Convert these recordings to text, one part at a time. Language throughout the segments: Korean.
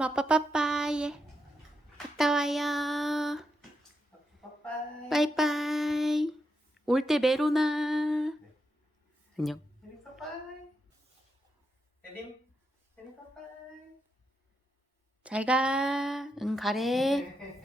에림 아빠 빠빠이. 갔다 와요. 빠빠이. 빠이빠이. 올 때 메로나. 네. 안녕. 빠빠이. 빠빠이. 잘 가. 응, 가래.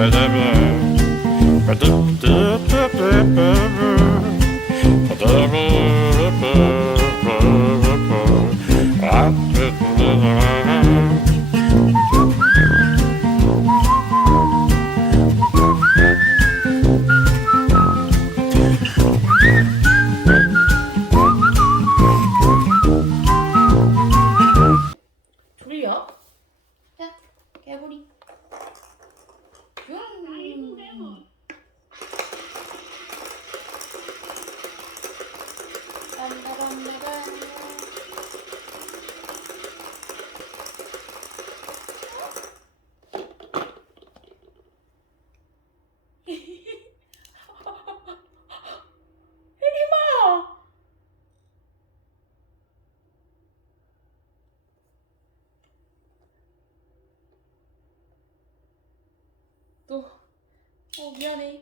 ba da 어,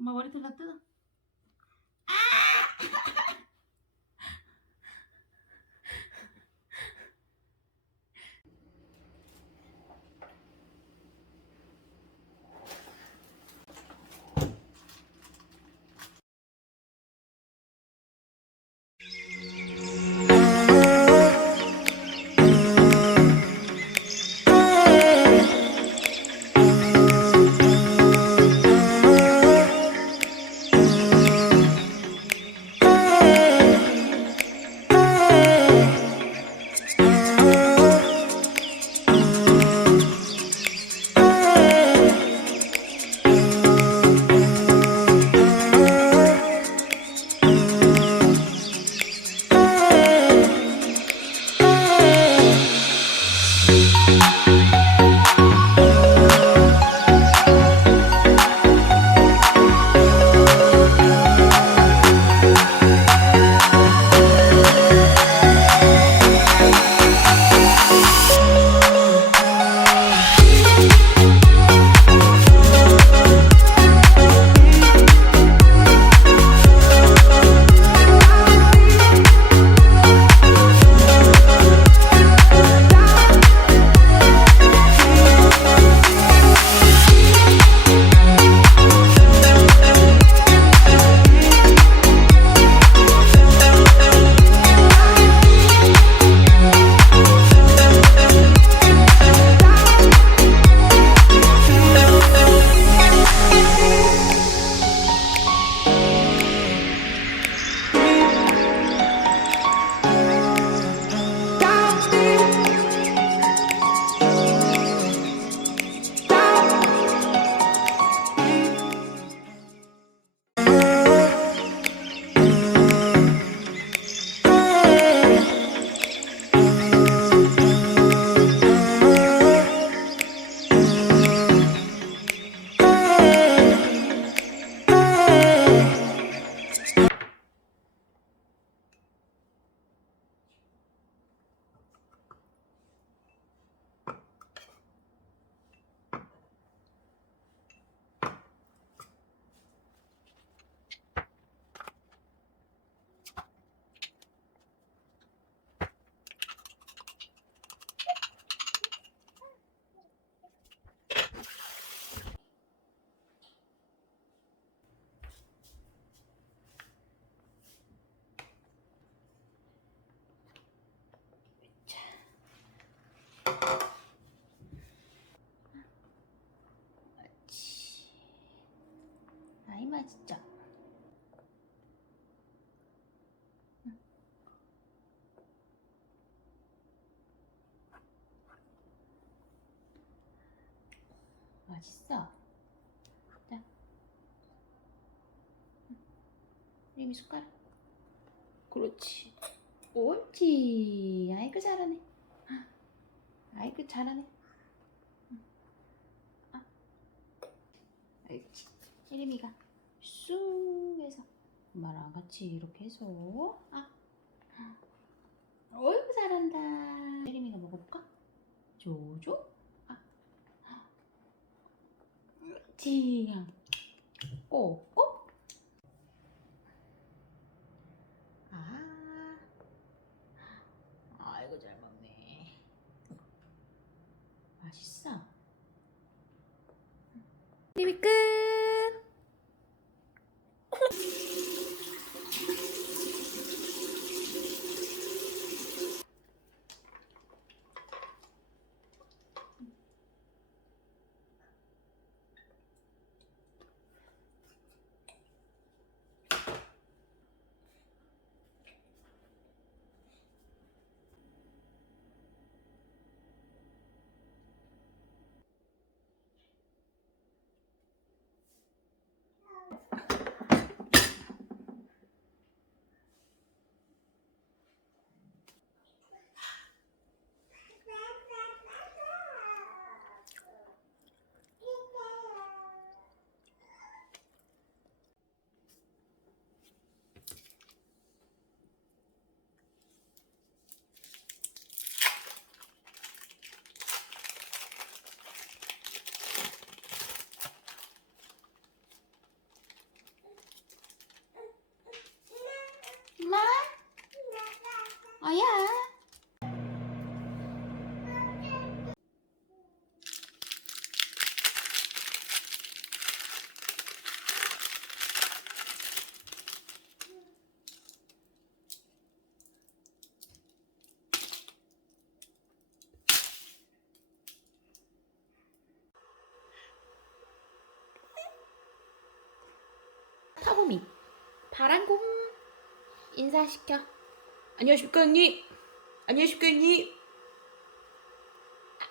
엄마 머 진짜. 맛있어. 자. 리미 숟가락. 그렇지. 옳지. 아이고 잘하네. 아이고 잘하네. 아. 예림이가 쑥 해서 엄마랑 같이 이렇게 해서 아. 어이구 잘한다. 예림이가 먹어볼까? 조조. 아. 그냥 꼭꼭. 아. 아이고 잘 먹네. 맛있어. 리미 끝. 엄마? 아야. 타고미 바람곰 인사시켜. 안녕하십니까 언니. 안녕하십니까 언니.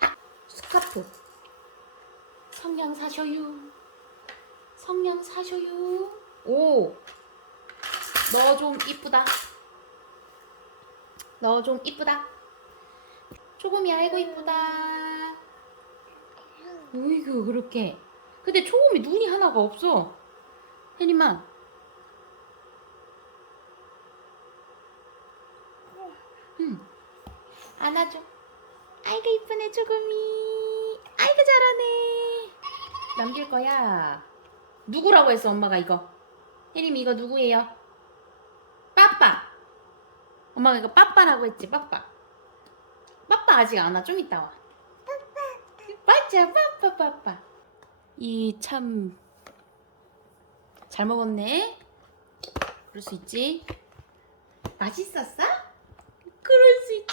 아, 스카프. 성냥 사셔요. 성냥 사셔요. 오. 너 좀 이쁘다. 너 좀 이쁘다. 초금이 아이고 이쁘다. 어이구 그렇게. 근데 초금이 눈이 하나가 없어. 혜림아. 응. 안아줘. 아이고 이쁘네 조금이. 아이고 잘하네. 남길 거야. 누구라고 했어 엄마가 이거? 혜림 이거 누구예요? 빠빠. 엄마가 이거 빠빠라고 했지 빠빠. 빠빠 아직 안 와. 좀 이따 와. 맞아 빠빠 빠빠. 이 참 잘 먹었네. 그럴 수 있지. 맛있었어?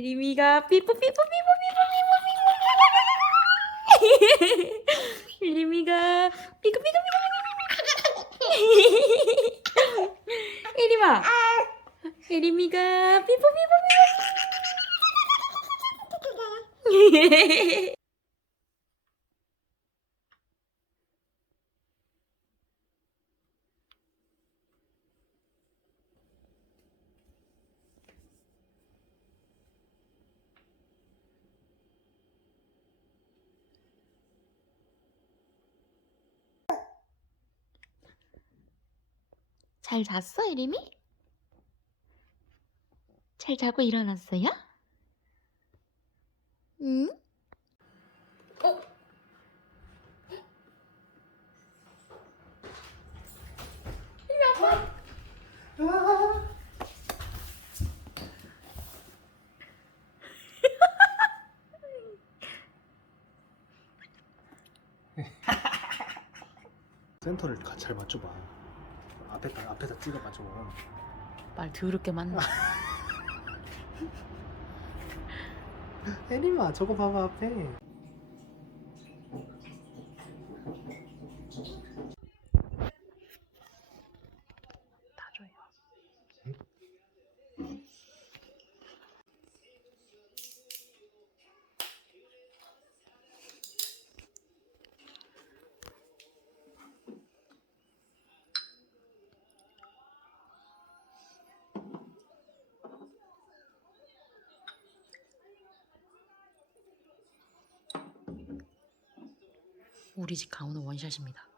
리미가 삐뽀 삐뽀 삐뽀 삐뽀 삐뽀 삐뽀 삐뽀 삐뽀 삐뽀 예림아 예림이가 삐뽀 삐뽀 삐뽀 잘 잤어, 이름이? 잘 자고 일어났어요? 응? 어? 이리 와봐! 와. 센터를 잘 맞춰봐. 앞에 다 앞에다 찍어가지고. 말 더럽게 많나? 혜림아 저거 봐봐 앞에. 우리 집 가오는 원샷입니다.